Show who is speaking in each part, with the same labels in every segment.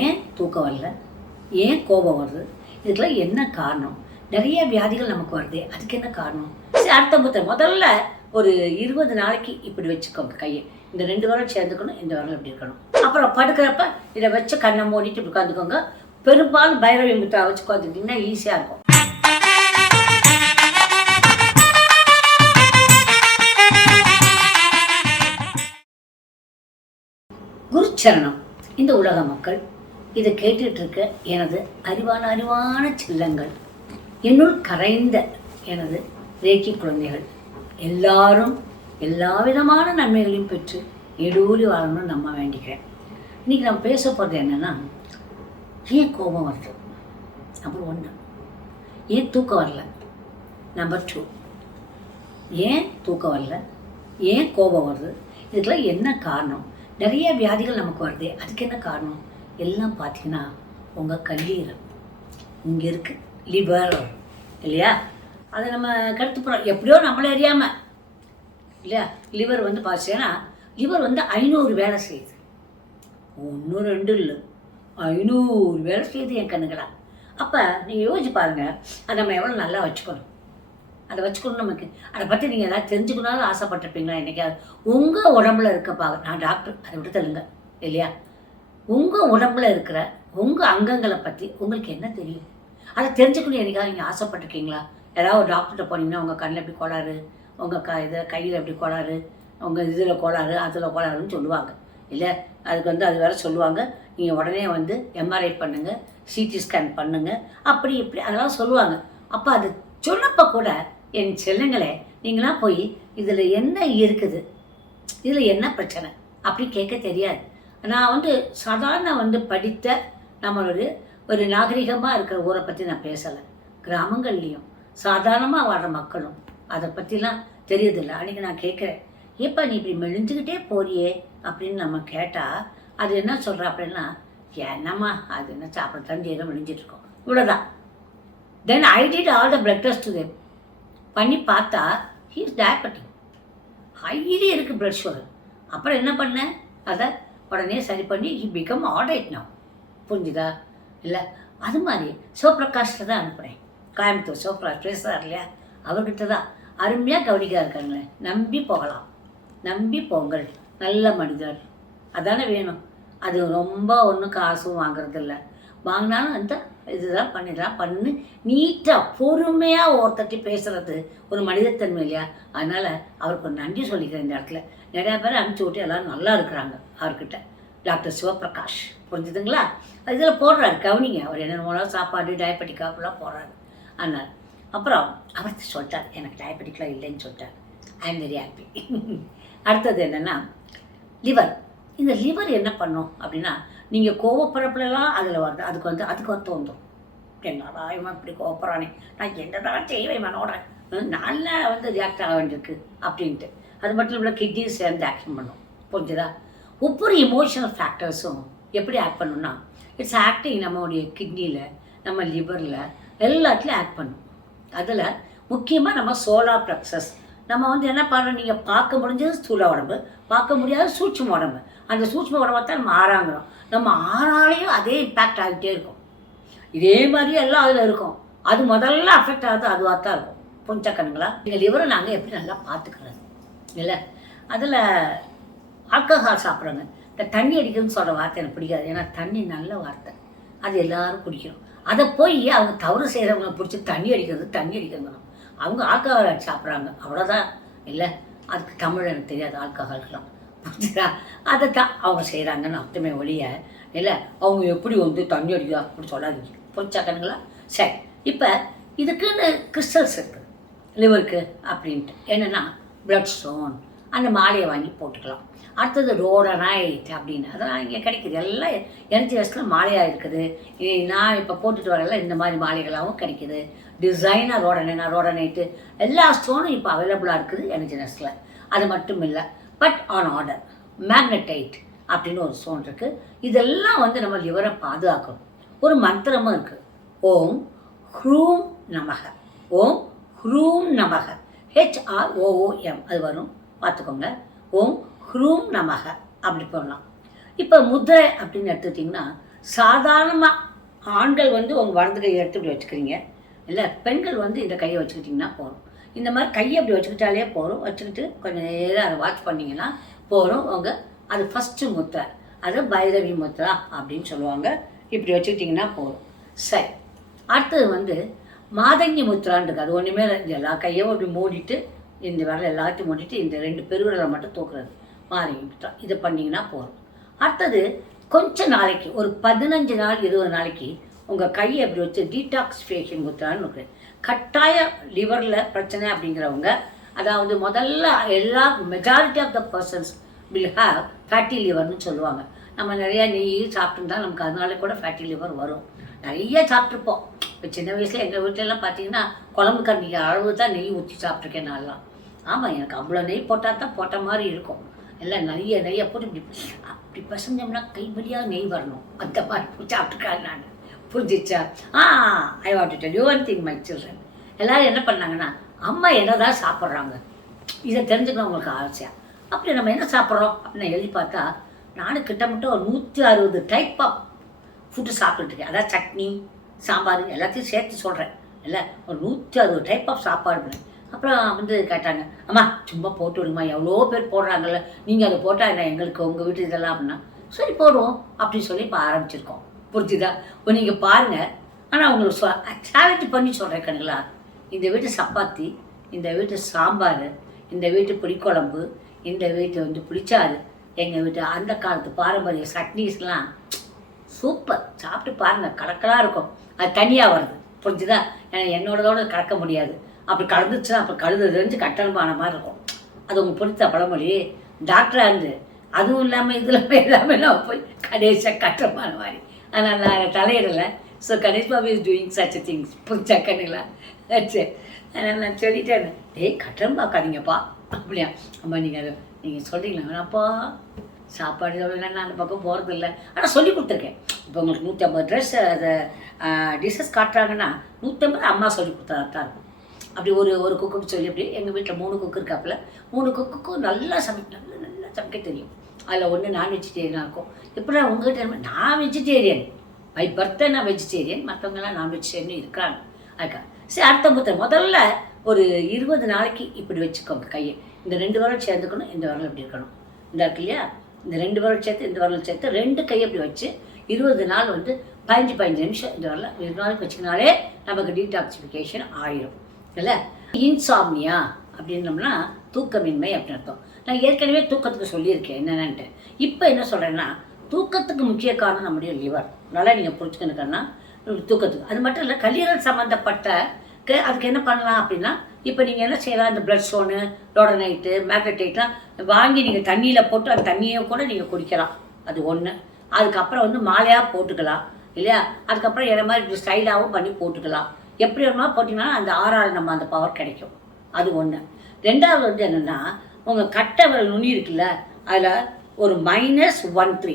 Speaker 1: ஏன் தூக்கம் வரல ஏன் கோபம் வருது இதுக்கெல்லாம் என்ன காரணம் நிறைய வியாதிகள் நமக்கு வருது அதுக்கு என்ன காரணம் சரி அடுத்த புத்த முதல்ல ஒரு இருபது நாளைக்கு இப்படி வச்சுக்கோங்க கையை இந்த ரெண்டு வாரம் சேர்ந்துக்கணும் இந்த வாரம் இப்படி இருக்கணும் அப்புறம் படுக்கிறப்ப இதை வச்சு கண்ணை மூடிட்டு இப்படி உட்காந்துக்கோங்க பெரும்பாலும் பைரவி முட்டா வச்சு உட்காந்துக்கிட்டிங்கன்னா ஈஸியாக இருக்கும் குருச்சரணம் இந்த உலக மக்கள் இதை இருக்க எனது அறிவான அறிவான செல்லங்கள் இன்னும் கரைந்த எனது ரேக்கி குழந்தைகள் எல்லாரும் எல்லா விதமான நன்மைகளையும் பெற்று எடுவூலி வாழணும்னு நம்ம வேண்டிக்கிறேன் இன்றைக்கி நம்ம பேச போகிறது என்னென்னா ஏன் கோபம் வருது அப்புறம் ஒன்று ஏன் தூக்கம் வரல நம்பர் டூ ஏன் தூக்கம் வரல ஏன் கோபம் வருது இதுக்கெல்லாம் என்ன காரணம் நிறைய வியாதிகள் நமக்கு வருது அதுக்கு என்ன காரணம் எல்லாம் பார்த்தீங்கன்னா உங்கள் கல்லீரல் இங்கே இருக்குது லிவர் இல்லையா அதை நம்ம கருத்துப்புறோம் எப்படியோ நம்மளே அறியாமல் இல்லையா லிவர் வந்து பார்த்தீங்கன்னா லிவர் வந்து ஐநூறு வேலை செய்யுது ஒன்றும் ரெண்டு இல்லை ஐநூறு வேலை செய்யுது என் கண்ணுகளா அப்போ நீங்கள் யோசிச்சு பாருங்கள் அதை நம்ம எவ்வளோ நல்லா வச்சுக்கணும் அதை வச்சுக்கணும் நமக்கு அதை பற்றி நீங்கள் எதாவது தெரிஞ்சுக்கணும்னாலும் ஆசைப்பட்டிருப்பீங்களா என்றைக்காவது உங்கள் உடம்புல இருக்க பாக நான் டாக்டர் அதை விட்டு தள்ளுங்க இல்லையா உங்கள் உடம்புல இருக்கிற உங்கள் அங்கங்களை பற்றி உங்களுக்கு என்ன தெரியும் அதை தெரிஞ்சுக்கணும் என்னைக்காக நீங்கள் ஆசைப்பட்டிருக்கீங்களா ஏதாவது ஒரு டாக்டர்கிட்ட போனீங்கன்னா உங்கள் கண்ணில் எப்படி கோளாறு உங்கள் க இதை கையில் எப்படி கோளாறு உங்கள் இதில் கோளாறு அதில் கோளாறுன்னு சொல்லுவாங்க இல்லை அதுக்கு வந்து அது வேறு சொல்லுவாங்க நீங்கள் உடனே வந்து எம்ஆர்ஐ பண்ணுங்கள் சிடி ஸ்கேன் பண்ணுங்கள் அப்படி இப்படி அதெல்லாம் சொல்லுவாங்க அப்போ அது சொன்னப்போ கூட என் செல்லுங்களே நீங்களாம் போய் இதில் என்ன இருக்குது இதில் என்ன பிரச்சனை அப்படி கேட்க தெரியாது நான் வந்து சாதாரண வந்து படித்த நம்மளுடைய ஒரு நாகரிகமாக இருக்கிற ஊரை பற்றி நான் பேசலை கிராமங்கள்லேயும் சாதாரணமாக வாழ்ற மக்களும் அதை பற்றிலாம் இல்லை அன்றைக்கி நான் கேட்குறேன் ஏப்பா நீ இப்படி மெழிஞ்சுக்கிட்டே போறியே அப்படின்னு நம்ம கேட்டால் அது என்ன சொல்கிறா அப்படின்னா என்னம்மா அது என்ன சாப்பிட தண்ணியை தான் மெழிஞ்சிட்ருக்கோம் இவ்வளோதான் then I did all the blood test இது பண்ணி பார்த்தா ஹீஸ் டயபெட்டிக் ஹைலி இருக்குது ப்ளட் ஷுகர் அப்புறம் என்ன பண்ணேன் அதை உடனே சரி பண்ணி ஹி பிகம் ஆடைட் நான் புரிஞ்சுதா இல்லை அது மாதிரி சிவபிரகாஷில் தான் அனுப்புகிறேன் கோயம்புத்தூர் சிவபிரகாஷ் பேசுகிறார் இல்லையா அவர்கிட்ட தான் அருமையாக கவனிக்காக இருக்காங்களே நம்பி போகலாம் நம்பி போங்கள் நல்ல மனிதர் அதானே வேணும் அது ரொம்ப ஒன்றும் காசும் வாங்குறதில்ல வாங்கினாலும் அந்த இதுதான் பண்ணிடலாம் பண்ணு நீட்டாக பொறுமையாக ஒருத்தட்டி பேசுகிறது ஒரு மனிதத்தன்மை இல்லையா அதனால் அவருக்கு ஒரு நன்றி சொல்லிக்கிறேன் இந்த இடத்துல நிறையா பேர் அனுப்பிச்சி விட்டு எல்லோரும் நல்லா இருக்கிறாங்க அவர்கிட்ட டாக்டர் சிவபிரகாஷ் புரிஞ்சுதுங்களா இதில் போடுறாரு கவனிங்க அவர் என்னென்ன சாப்பாடு டயபெட்டிக் அப்படிலாம் போடுறாரு ஆனால் அப்புறம் அவர் சொல்லிட்டார் எனக்கு டயபெட்டிக்லாம் இல்லைன்னு சொல்லிட்டார் ஐ எம் வெரி ஹாப்பி அடுத்தது என்னென்னா லிவர் இந்த லிவர் என்ன பண்ணும் அப்படின்னா நீங்கள் கோவப்படுறப்பெல்லாம் அதில் வந்து அதுக்கு வந்து அதுக்கு வந்து தோன்றும் என்னடா இவன் இப்படி கோவப்படுறானே நான் என்னடா செய்வேன் மனோட நல்ல வந்து ரியாக்ட் ஆக வேண்டியிருக்கு அப்படின்ட்டு அது மட்டும் இல்லாமல் கிட்னி சேர்ந்து ஆக்ஷன் பண்ணும் புரிஞ்சுதா ஒவ்வொரு இமோஷனல் ஃபேக்டர்ஸும் எப்படி ஆக்ட் பண்ணுன்னா இட்ஸ் ஆக்டிங் நம்மளுடைய கிட்னியில் நம்ம லிவரில் எல்லாத்துலேயும் ஆக்ட் பண்ணும் அதில் முக்கியமாக நம்ம சோலார் ப்ளக்ஸஸ் நம்ம வந்து என்ன பண்ணுறோம் நீங்கள் பார்க்க முடிஞ்சது ஸ்தூல உடம்பு பார்க்க முடியாத சூட்சம் உடம்பு அந்த சூட்சம் உடம்பை தான் நம்ம ஆறாங்கிறோம் நம்ம ஆறாலையும் அதே இம்பேக்ட் ஆகிட்டே இருக்கும் இதே மாதிரி எல்லாம் அதில் இருக்கும் அது முதல்ல அஃபெக்ட் ஆகுது அதுவாக தான் இருக்கும் புரிஞ்சக்கணுங்களா எங்கள் லிவரை நாங்கள் எப்படி நல்லா பார்த்துக்கிறது இல்லை அதில் ஆல்கஹால் சாப்பிட்றோங்க இந்த தண்ணி அடிக்கணும்னு சொல்கிற வார்த்தை எனக்கு பிடிக்காது ஏன்னா தண்ணி நல்ல வார்த்தை அது எல்லாரும் குடிக்கணும் அதை போய் அவங்க தவறு செய்கிறவங்கள பிடிச்சி தண்ணி அடிக்கிறது தண்ணி அடிக்கிறது அவங்க ஆல்கஹால் சாப்பிட்றாங்க அவ்வளோதான் இல்லை அதுக்கு தமிழ் எனக்கு தெரியாது ஆல்கஹால்கெலாம் புரிஞ்சுதா அதை தான் அவங்க செய்கிறாங்கன்னு அர்த்தமே ஒழிய இல்லை அவங்க எப்படி வந்து தண்ணி அடிக்கா அப்படி சொல்லாதீங்க புரிஞ்சாக்கணுங்களா சரி இப்போ இதுக்குன்னு கிறிஸ்டல்ஸ் இருக்குது லிவருக்கு அப்படின்ட்டு என்னென்னா பிளட் ஸ்டோன் அந்த மாலையை வாங்கி போட்டுக்கலாம் அடுத்தது ரோடனைட் அப்படின்னு அதெல்லாம் இங்கே கிடைக்கிது எல்லாம் என்ஜிஎஸ்லாம் மாலையாக இருக்குது நான் இப்போ போட்டுட்டு வரல இந்த மாதிரி மாலைகளாகவும் கிடைக்கிது டிசைனாக ரோட ரோடனைட்டு எல்லா ஸ்டோனும் இப்போ அவைலபிளாக இருக்குது என்ஜிஎஸ்ல அது மட்டும் இல்லை பட் ஆன் ஆர்டர் மேக்னடைட் அப்படின்னு ஒரு ஸ்டோன் இருக்குது இதெல்லாம் வந்து நம்ம லிவரை பாதுகாக்கணும் ஒரு மந்திரமும் இருக்குது ஓம் ஹ்ரூம் நமக ஓம் ஹ்ரூம் நமக ஹெச்ஆர் ஓஓஎம் அது வரும் பார்த்துக்கோங்க ஓம் ஹ்ரூம் நமக அப்படி போடலாம் இப்போ முதிரை அப்படின்னு எடுத்துக்கிட்டிங்கன்னா சாதாரணமாக ஆண்கள் வந்து உங்கள் வளர்ந்து கையை எடுத்து வச்சுக்கிறீங்க இல்லை பெண்கள் வந்து இந்த கையை வச்சுக்கிட்டிங்கன்னா போதும் இந்த மாதிரி கையை அப்படி வச்சுக்கிட்டாலே போகிறோம் வச்சுக்கிட்டு கொஞ்சம் நேரம் அதை வாட்ச் பண்ணிங்கன்னா போகிறோம் அவங்க அது ஃபஸ்ட்டு முத்திரை அது பைரவி முத்திரா அப்படின்னு சொல்லுவாங்க இப்படி வச்சுக்கிட்டிங்கன்னா போகிறோம் சரி அடுத்தது வந்து மாதங்கி முத்திரான்றது அது ஒன்றுமே எல்லா கையும் அப்படி மூடிட்டு இந்த விரல் எல்லாத்தையும் மூடிட்டு இந்த ரெண்டு பெருவிரலை மட்டும் தூக்குறது மாதங்கி முத்திரா இதை பண்ணிங்கன்னா போகிறோம் அடுத்தது கொஞ்சம் நாளைக்கு ஒரு பதினஞ்சு நாள் இருபது நாளைக்கு உங்கள் கையை அப்படி வச்சு டீடாக்ஸ் ஃபேஷியல் முத்திரான்னு இருக்குது கட்டாய லிவரில் பிரச்சனை அப்படிங்கிறவங்க அதாவது முதல்ல எல்லா majority of the persons will have fatty லிவர்னு சொல்லுவாங்க நம்ம நிறையா நெய் சாப்பிட்டுருந்தா நமக்கு அதனால கூட ஃபேட்டி லிவர் வரும் நிறைய சாப்பிட்ருப்போம் இப்போ சின்ன வயசில் எங்கள் வீட்டிலலாம் பார்த்தீங்கன்னா குழம்பு கண்ணி அளவு தான் நெய் ஊற்றி சாப்பிட்ருக்கேன் நல்லா ஆமாம் எனக்கு அவ்வளோ நெய் போட்டால் தான் போட்ட மாதிரி இருக்கும் எல்லாம் நிறைய நெய்யை போட்டு இப்படி அப்படி பசங்கம்னா கைபடியாக நெய் வரணும் அந்த மாதிரி சாப்பிட்ருக்கேன் நான் புரிஞ்சிச்சா ah I what to tell you one thing my children எல்லோரும் என்ன பண்ணாங்கன்னா அம்மா என்னதான் சாப்பிட்றாங்க இதை தெரிஞ்சுக்கணும் உங்களுக்கு ஆசையாக அப்படி நம்ம என்ன சாப்பிட்றோம் அப்படின்னு எழுதி பார்த்தா நானும் மட்டும் ஒரு நூற்றி அறுபது டைப் ஆஃப் ஃபுட்டு சாப்பிட்டுருக்கேன் அதாவது சட்னி சாம்பார் எல்லாத்தையும் சேர்த்து சொல்கிறேன் இல்லை ஒரு நூற்றி அறுபது டைப் ஆஃப் சாப்பாடு அப்புறம் வந்து கேட்டாங்க அம்மா சும்மா போட்டு விடுமா எவ்வளோ பேர் போடுறாங்கல்ல நீங்கள் அதை போட்டால் என்ன எங்களுக்கு உங்கள் வீட்டு இதெல்லாம் அப்படின்னா சரி போடுவோம் அப்படின்னு சொல்லி இப்போ ஆரம்பிச்சிருக்கோம் புரிஞ்சுதா இப்போ நீங்கள் பாருங்கள் ஆனால் உங்களுக்கு சேலஞ்ச் பண்ணி சொல்கிறேன் கண்ணுங்களா இந்த வீட்டு சப்பாத்தி இந்த வீட்டு சாம்பார் இந்த வீட்டு புளிக்குழம்பு இந்த வீட்டு வந்து புளிச்சாறு எங்கள் வீட்டு அந்த காலத்து பாரம்பரிய சட்னிஸ்லாம் சூப்பர் சாப்பிட்டு பாருங்கள் கலக்கலாக இருக்கும் அது தனியாக வருது புரிஞ்சுதா ஏன்னா என்னோடதோடு கலக்க முடியாது அப்படி கலந்துச்சுன்னா அப்போ கழுதுலேருந்து கட்டணமான மாதிரி இருக்கும் அது உங்களுக்கு பிடித்த பழமொழி டாக்டராக இருந்து அதுவும் இல்லாமல் இதில் எல்லாமே நான் போய் கடைசியாக கட்டணமான மாதிரி ஆனால் நான் தலையிடலை so Ganesh Babu is doing such things புரிஞ்சாக்கணுங்களா சரி அதனால் நான் சொல்லிட்டேன் டேய் கட்டணம் பார்க்காதீங்கப்பா அப்படியா அம்மா நீங்கள் அதை நீங்கள் சொல்கிறீங்களா வேணாப்பா சாப்பாடு சொல்லலைன்னா நான் அந்த பக்கம் போகிறதில்ல ஆனால் சொல்லி கொடுத்துருக்கேன் இப்போ உங்களுக்கு நூற்றி ஐம்பது ட்ரெஸ் அதை டிஷஸ் காட்டுறாங்கன்னா நூற்றம்பது அம்மா சொல்லி கொடுத்தா தான் அப்படி ஒரு ஒரு குக்குக்கு சொல்லி அப்படி எங்கள் வீட்டில் மூணு குக்கு இருக்காப்புல மூணு குக்குக்கும் நல்லா சமைக்க நல்லா நல்லா சமைக்க தெரியும் அதில் ஒன்று நான் வெஜிடேரியனாக இருக்கும் எப்படா உங்ககிட்ட நான் வெஜிடேரியன் பை பர்த்தை நான் வெஜிடேரியன் மற்றவங்கலாம் நான் வெஜிடேரியன் இருக்கிறாங்க அதுக்கா சரி அடுத்த முத்த முதல்ல ஒரு இருபது நாளைக்கு இப்படி வச்சுக்கோங்க கையை இந்த ரெண்டு வரல் சேர்ந்துக்கணும் இந்த வரல் இப்படி இருக்கணும் இந்த இருக்கு இல்லையா இந்த ரெண்டு வரல் சேர்த்து இந்த வரல் சேர்த்து ரெண்டு கையை இப்படி வச்சு இருபது நாள் வந்து பதினஞ்சு பதினஞ்சு நிமிஷம் இந்த வரல இருபது நாளைக்கு வச்சுக்கினாலே நமக்கு டீடாக்சிஃபிகேஷன் ஆயிரும் இல்லை இன்சாம்னியா அப்படின்னோம்னா தூக்கமின்மை அப்படின்னு அர்த்தம் நான் ஏற்கனவே தூக்கத்துக்கு சொல்லியிருக்கேன் என்னென்னட்டு இப்போ என்ன சொல்கிறேன்னா தூக்கத்துக்கு முக்கிய காரணம் நம்முடைய லிவர் நல்லா நீங்கள் புரிஞ்சுக்கணுக்கன்னா தூக்கத்துக்கு அது மட்டும் இல்லை கல்லீரல் சம்மந்தப்பட்ட அதுக்கு என்ன பண்ணலாம் அப்படின்னா இப்போ நீங்கள் என்ன செய்யலாம் இந்த பிளட் ஸ்டோனு லோடனைட்டு மேக்னடைட்லாம் வாங்கி நீங்கள் தண்ணியில் போட்டு அந்த தண்ணியை கூட நீங்கள் குடிக்கலாம் அது ஒன்று அதுக்கப்புறம் வந்து மாலையாக போட்டுக்கலாம் இல்லையா அதுக்கப்புறம் என்ன மாதிரி ஸ்டைலாகவும் பண்ணி போட்டுக்கலாம் எப்படி வேணுமா போட்டிங்கன்னா அந்த ஆறால் நம்ம அந்த பவர் கிடைக்கும் அது ஒன்று ரெண்டாவது வந்து என்னென்னா உங்கள் கட்டை வர நுனி இருக்குல்ல அதில் ஒரு minus one three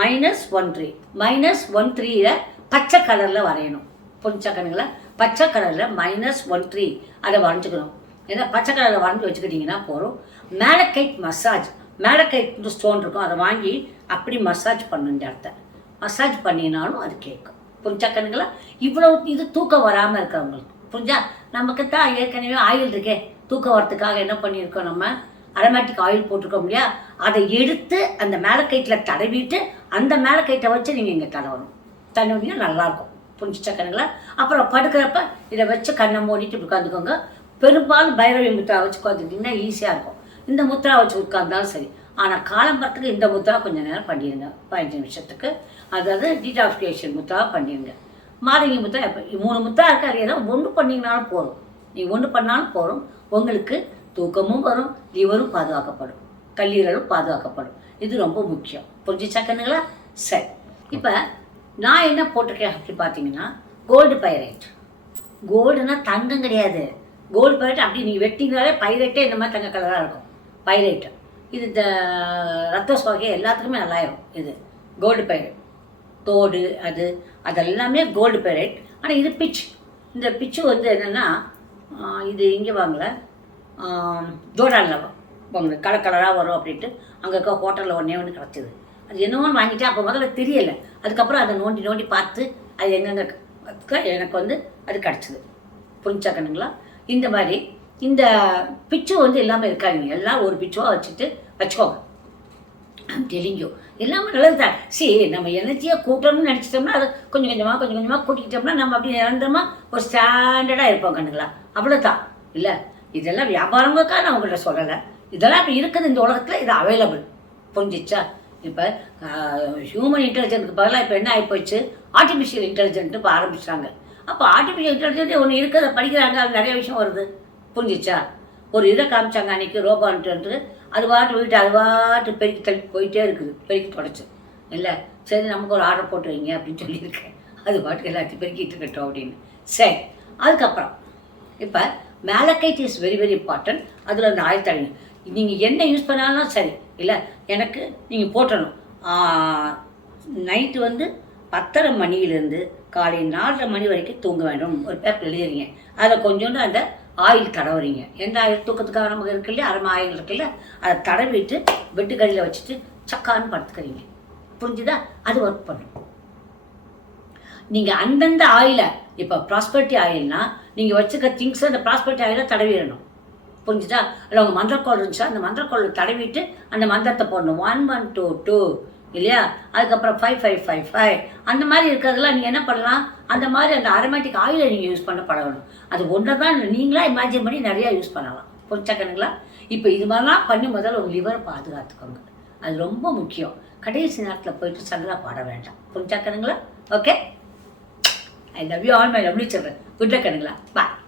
Speaker 1: minus one three minus one த்ரீயில் பச்சை கலரில் வரையணும் புரிஞ்சக்கணுங்களா பச்சை கலரில் மைனஸ் ஒன் த்ரீ அதை வரைஞ்சிக்கணும் ஏன்னா பச்சை கலரில் வரைஞ்சி வச்சுக்கிட்டிங்கன்னா போகிறோம் மேலக்கைட் மசாஜ் மேலக்கைட் ஸ்டோன் இருக்கும் அதை வாங்கி அப்படி மசாஜ் பண்ணு இந்த இடத்த மசாஜ் பண்ணினாலும் அது கேட்கும் புரிஞ்சாக்கணுங்களா இவ்வளோ இது தூக்கம் வராமல் இருக்கிறவங்களுக்கு புரிஞ்சா நமக்கு தான் ஏற்கனவே ஆயில் இருக்கே தூக்க வரத்துக்காக என்ன பண்ணியிருக்கோம் நம்ம அரோமேட்டிக் ஆயில் போட்டிருக்கோம் இல்லையா அதை எடுத்து அந்த மேலக்கைட்டில் தடவிட்டு அந்த மேலக்கைட்டை வச்சு நீங்கள் இங்கே தடவணும் தண்ணி நல்லாயிருக்கும் புரிஞ்சிச்சா கண்ணுங்களா அப்புறம் படுக்கிறப்ப இதை வச்சு கண்ணை மூடிட்டு உட்காந்துக்கோங்க பெரும்பாலும் பைரவி முத்ரா வச்சு உட்காந்துட்டிங்கன்னா ஈஸியாக இருக்கும் இந்த முத்ரா வச்சு உட்கார்ந்தாலும் சரி ஆனால் காலம்பரத்துக்கு இந்த முத்ரா கொஞ்சம் நேரம் பண்ணிடுங்க பதினஞ்சு நிமிஷத்துக்கு அதாவது டீடாஃபிகேஷன் முத்ரா பண்ணிடுங்க மாதிரி முத்திரா எப்போ மூணு முத்திரா இருக்காது ஏன்னா ஒன்று பண்ணிங்கனாலும் போதும் நீ ஒன்று பண்ணாலும் போகிறோம் உங்களுக்கு தூக்கமும் வரும் லிவரும் பாதுகாக்கப்படும் கல்லீரலும் பாதுகாக்கப்படும் இது ரொம்ப முக்கியம் புரிஞ்சிச்சா கண்ணுங்களா சரி இப்போ நான் என்ன போட்டிருக்கேன் அப்படி பார்த்தீங்கன்னா கோல்டு பைரேட் கோல்டுனா தங்கம் கிடையாது கோல்டு பைரேட் அப்படி நீங்கள் வெட்டிங்கனாலே பைரேட்டே இந்த மாதிரி தங்க கலராக இருக்கும் பைரைட் இது இந்த ரத்த சோகை எல்லாத்துக்குமே நல்லாயிரும் இது கோல்டு பைரேட் தோடு அது அதெல்லாமே கோல்டு பைரேட் ஆனால் இது பிச் இந்த பிச்சு வந்து என்னென்னா இது இங்கே வாங்கல ஜோர்டானில் வாங்கல கலர் கலராக வரும் அப்படின்ட்டு அங்கே இருக்க ஹோட்டலில் ஒன்றே ஒன்று கிடச்சிது அது என்னவோன்னு வாங்கிட்டேன் அப்போ முதல்ல தெரியலை அதுக்கப்புறம் அதை நோண்டி நோண்டி பார்த்து அது எங்கெங்கே எனக்கு வந்து அது கிடச்சிது புரிஞ்சாக்கணுங்களா இந்த மாதிரி இந்த பிச்சு வந்து எல்லாமே இருக்காதுங்க எல்லாம் ஒரு பிச்சுவாக வச்சுட்டு வச்சுக்கோங்க தெரியும் எல்லாமே நல்லது தான் சரி நம்ம எனர்ஜியாக கூட்டணும்னு நினச்சிட்டோம்னா அது கொஞ்சம் கொஞ்சமாக கொஞ்சம் கொஞ்சமாக கூட்டிக்கிட்டோம்னா நம்ம அப்படி நிரந்தரமாக ஒரு ஸ்டாண்டர்டாக இருப்போம் கண்ணுங்களா அவ்வளோதான் இல்லை இதெல்லாம் வியாபாரங்களுக்காக நான் உங்கள்கிட்ட சொல்லலை இதெல்லாம் இப்போ இருக்குது இந்த உலகத்தில் இது அவைலபிள் புரிஞ்சிச்சா இப்போ ஹியூமன் இன்டெலிஜென்ட்க்கு பதிலாக இப்போ என்ன ஆகிப்போச்சு ஆர்டிஃபிஷியல் இன்டெலிஜென்ட் இப்போ ஆரம்பிச்சிட்டாங்க அப்போ ஆர்டிஃபிஷியல் இன்டெலிஜென்ட் ஒன்று இருக்கிறத படிக்கிறாங்க அது நிறைய விஷயம் வருது புரிஞ்சிச்சா ஒரு இதை காமிச்சாங்க அன்றைக்கி ரோபான்ட்டு அது பாட்டு வீட்டு அது பாட்டு பெருக்கி தள்ளி போயிட்டே இருக்குது பெருக்கி தொடச்சு இல்லை சரி நமக்கு ஒரு ஆர்டர் போட்டு வைங்க அப்படின்னு சொல்லியிருக்கேன் அது பாட்டு எல்லாத்தையும் பெருக்கிட்டு இருக்கட்டும் அப்படின்னு சரி அதுக்கப்புறம் இப்போ malachite is very very important அதில் அந்த ஆயத்தழி நீங்கள் என்ன யூஸ் பண்ணாலும் சரி இல்லை எனக்கு நீங்கள் போட்டணும் நைட்டு வந்து பத்தரை மணியிலேருந்து காலை நாலரை மணி வரைக்கும் தூங்க வேண்டும் ஒரு பேப்பர் எழுதிறீங்க அதில் கொஞ்சோண்டு அந்த ஆயில் தடவுறீங்க எந்த ஆயில் தூக்கத்துக்காக நமக்கு இருக்கு இல்லையா அரை ஆயில் இருக்குல்ல அதை தடவிட்டு வெட்டுக்கடியில் வச்சுட்டு சக்கான்னு படுத்துக்கிறீங்க புரிஞ்சுதா அது ஒர்க் பண்ணும் நீங்கள் அந்தந்த ஆயிலை இப்போ ப்ராஸ்பர்ட்டி ஆயில்னால் நீங்கள் வச்சுக்க திங்ஸை அந்த ப்ராஸ்பெக்ட் ஆகிட தடவிடணும் புரிஞ்சுதா இல்லை உங்கள் மந்திரக்கோள் இருந்துச்சா அந்த மந்திரக்கோள் தடவிட்டு அந்த மந்திரத்தை போடணும் ஒன் ஒன் டூ டூ இல்லையா அதுக்கப்புறம் ஃபைவ் ஃபைவ் ஃபைவ் ஃபைவ் அந்த மாதிரி இருக்கிறதெல்லாம் நீங்கள் என்ன பண்ணலாம் அந்த மாதிரி அந்த அரோமேட்டிக் ஆயிலை நீங்கள் யூஸ் பண்ண பழகணும் அது ஒன்றை தான் நீங்களாக இமேஜின் பண்ணி நிறையா யூஸ் பண்ணலாம் புரிஞ்சா கணுங்களா இப்போ இது மாதிரிலாம் பண்ணி முதல்ல உங்கள் லிவரை பாதுகாத்துக்கோங்க அது ரொம்ப முக்கியம் கடைசி நேரத்தில் போயிட்டு சங்கரா பாட வேண்டாம் புரிஞ்சா கணுங்களா okay I love you all my lovely children good luck கண்ணுங்களா பாய்